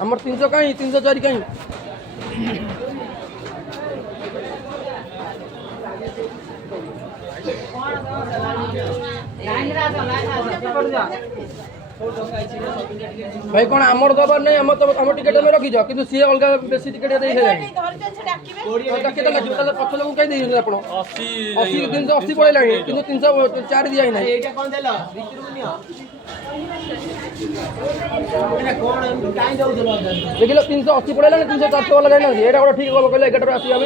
आमर 300 कहीं 304 कहीं भाई कौन आमर दबार नहीं आम तो आम टिकेट में रखी जाओ कि सी अलग बेसी टिकेट दे पक्ष लोक कहीं दे आप 80 380 पड़ेगा कि 304 दिया ही ना देखिए 380 पड़ेगा 304 वाला जाना ये ठीक हम कहले 11 आसिया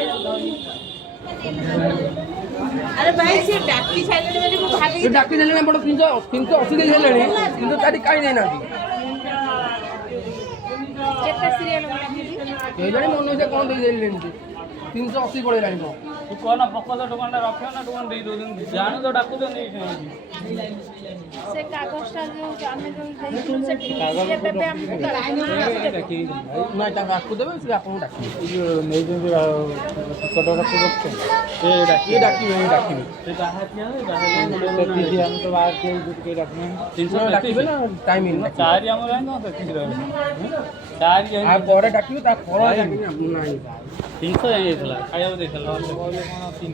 अरे भाई से डाकी साइलेंट वाली को भागी डाकी देले बड़ 380 दे देले 304 काई नहीं ना केते सीरियल ये जाने मन से कौन दे देले 380 पड़ेगा इनको तू कोना पक्का दुकान रखियो ना दुकान दे दो जानो तो डाकू दे नहीं से कागजटा जो हमें जो देइछु से टिके पेपे हमको रखी ना ता आपको देबे से आपको डाकी नहीं जो टिकट रखो ये डाकी से बाहर किया है बाहर से हम तो बाहर के के रखने 300 डाकी ना टाइम इन चार हम रहे ना तो ठीक रहे चार ये आप बड़े डाकी ता फरो डाकी नहीं 300 ये थला खाया देखला 380